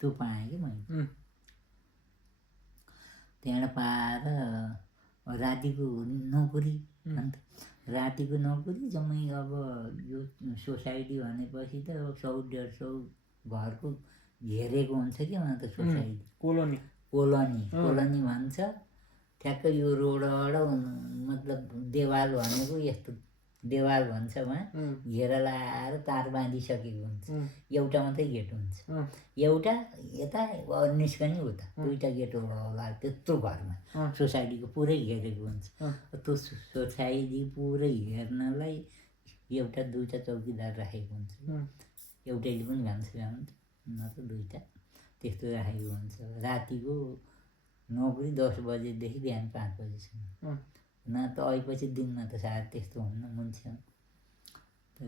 त्यो पाएँ कि मैले। त्यहाँबाट पाएर रातिको नोकरी, अन्त रातिको नोकरी जम्मै अब यो सोसाइटी भनेपछि त 100-150 घरको घेरेको हुन्छ कि अन्त सोसाइटी कोलोनी भन्छ। ठ्याक्कै यो रोडबाट मतलब देवाल भनेको यस्तो देवाल भन्छ वहाँ, घेरा लाएर तार बाँधिसकेको हुन्छ। एउटा मात्रै गेट हुन्छ, एउटा यता निस्कने उता, दुईवटा गेट होला त्यत्रो घरमा सोसाइटीको पुरै घेरेको हुन्छ। त्यो सोसाइटी पुरै हेर्नलाई एउटा दुईवटा चौकीदार राखेको हुन्छ, एउटैले पनि घाम्छ न त दुईवटा त्यस्तो राखेको हुन्छ। रातिको नोकरी 10 बजेदेखि बिहान 5 बजेसम्म। न त अहिपछि दिनमा त सायद त्यस्तो हुन्न मुन्छन्।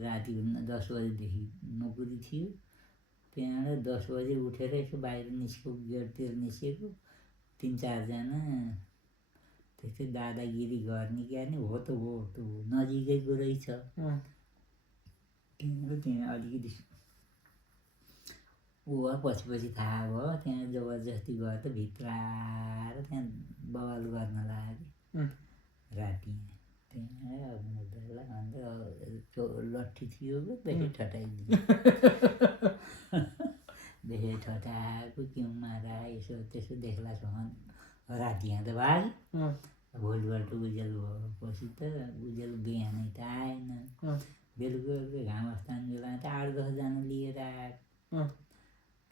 रातिको 10 बजेदेखि नोकरी थियो। त्यहाँबाट 10 बजे उठेर यसो बाहिर निस्केको, गेटतिर निस्केको 3-4 जना त्यस्तै दादागिरी गर्ने क्या हो त हो त्यो नजिकैको रहेछ। त्यहाँ अलिकति पछि थाहा भयो। त्यहाँ जबरजस्ती गएर त भित्र आएर त्यहाँ बवाल गर्न लाग्यो राति। त्यहाँ अन्त लट्ठी थियो बेसी ठटाइदियो। बेसी ठटाएको के मारा यसो त्यसो देख्लासँग राति यहाँ त भाग्यो। भोलिपल्ट उजेल भएपछि त उजेल बिहानै त आएन। बेलुका घाम अस्ताउने बेला त 8-10 जना लिएर आएको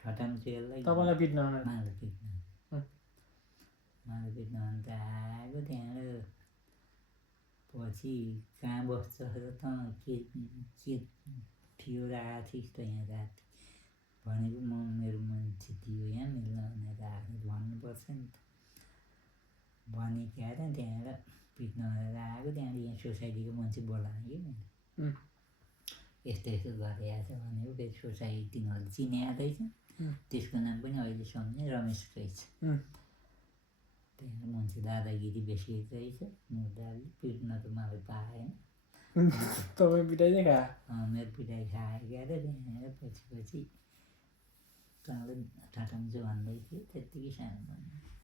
ठटामचेललाई माल पिट्न अन्त आएको। त्यहाँबाट पछि कहाँ बस्छ र त के थियो र आएको थिइस् त यहाँ राति भनेको मेरो मान्छे थियो यहाँ मिल्न भनेर आएको भन्नुपर्छ नि त भने क्या अरे। त्यहाँबाट पिट्न भनेर आएको। त्यहाँबाट यहाँ सोसाइटीको मान्छे बोलाएँ कि मैले, यस्तो यस्तो गरिरहेछ भनेको। फेरि सोसाइटी तिनीहरूले चिनेको रहेछ। त्यसको नाम पनि अहिले सम्झेँ, रमेश रहेछ। त्यहाँ मान्छे दादागिरी बेसी रहेछ। मुर्दाले पिट्न त मलाई पाएन। तपाईँ पिटाइ नै खायो? मेरो पिटाइ खायो क्या अरे। त्यहाँबाट पछि त्यहाँबाट ठटाम्छु भन्दै थियो। त्यत्तिकै सानो